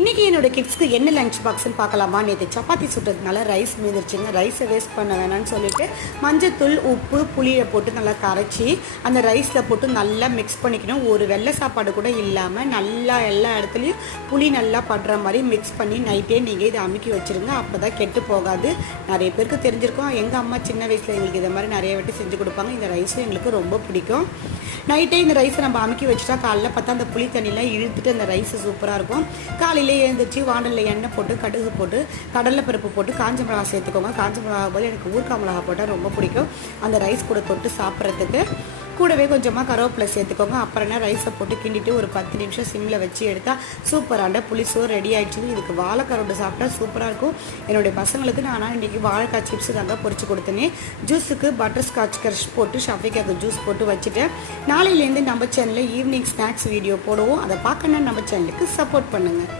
இன்றைக்கி என்னோடய கிட்ஸ்க்கு என்ன லஞ்ச் பாக்ஸ்ன்னு பார்க்கலாமா. நேற்று சப்பாத்தி சுட்டதுனால ரைஸ் மீந்துருச்சுங்க. ரைஸை வேஸ்ட் பண்ண வேணாம்னு சொல்லிவிட்டு மஞ்சத்தூள் உப்பு புளியை போட்டு நல்லா கரைச்சி அந்த ரைஸில் போட்டு நல்லா மிக்ஸ் பண்ணிக்கணும். ஒரு வெள்ளை சாப்பாடு கூட இல்லாமல் நல்லா எல்லா இடத்துலையும் புளி நல்லா படுற மாதிரி மிக்ஸ் பண்ணி நைட்டே நீங்கள் இதை அமுக்கி வச்சுருங்க. அப்போ தான் கெட்டு போகாது. நிறைய பேருக்கு தெரிஞ்சிருக்கோம். எங்கள் அம்மா சின்ன வயசில் எங்களுக்கு இதை மாதிரி நிறைய வாட்டி செஞ்சு கொடுப்பாங்க. இந்த ரைஸும் எங்களுக்கு ரொம்ப பிடிக்கும். நைட்டே இந்த ரைஸை நம்ம அமுக்கி வச்சுட்டா காலையில் பார்த்தா அந்த புளி தண்ணியெலாம் இழுத்துட்டு அந்த ரைஸு சூப்பராக இருக்கும். காலையில் எழுந்திரிச்சு வானலில் எண்ணெய் போட்டு கடுகு போட்டு கடலைப்பருப்பு போட்டு காஞ்ச மிளகா சேர்த்துக்கோங்க. காஞ்ச மிளகா போல் எனக்கு ஊறுகாய் மிளகா போட்டால் ரொம்ப பிடிக்கும். அந்த ரைஸ் கூட தொட்டு சாப்பிட்றதுக்கு கூடவே கொஞ்சமாக கருவேப்பிலை சேர்த்துக்கோங்க. அப்புறம் என்ன ரைஸை போட்டு கிண்டிட்டு ஒரு 10 நிமிஷம் சிம்மில் வச்சு எடுத்தால் சூப்பரான புளிசோறு ரெடி ஆகிடுச்சு. இதுக்கு வாழைக்காய் ரொட்டு சாப்பிட்டா சூப்பராக இருக்கும். என்னுடைய பசங்களுக்கு நான் இன்றைக்கி வாழைக்காய் சிப்ஸ் தாங்க பொரிச்சு கொடுத்தேனே. ஜூஸுக்கு பட்டர் ஸ்காட்ச் க்ரஷ் போட்டு ஷஃபிக்காக்கு ஜூஸ் போட்டு வச்சுட்டேன். நாளையிலேருந்து நம்ம சேனலில் ஈவினிங் ஸ்நாக்ஸ் வீடியோ போடுவோம். அதை பார்க்கணுன்னா நம்ம சேனலுக்கு சப்போர்ட் பண்ணுங்கள்.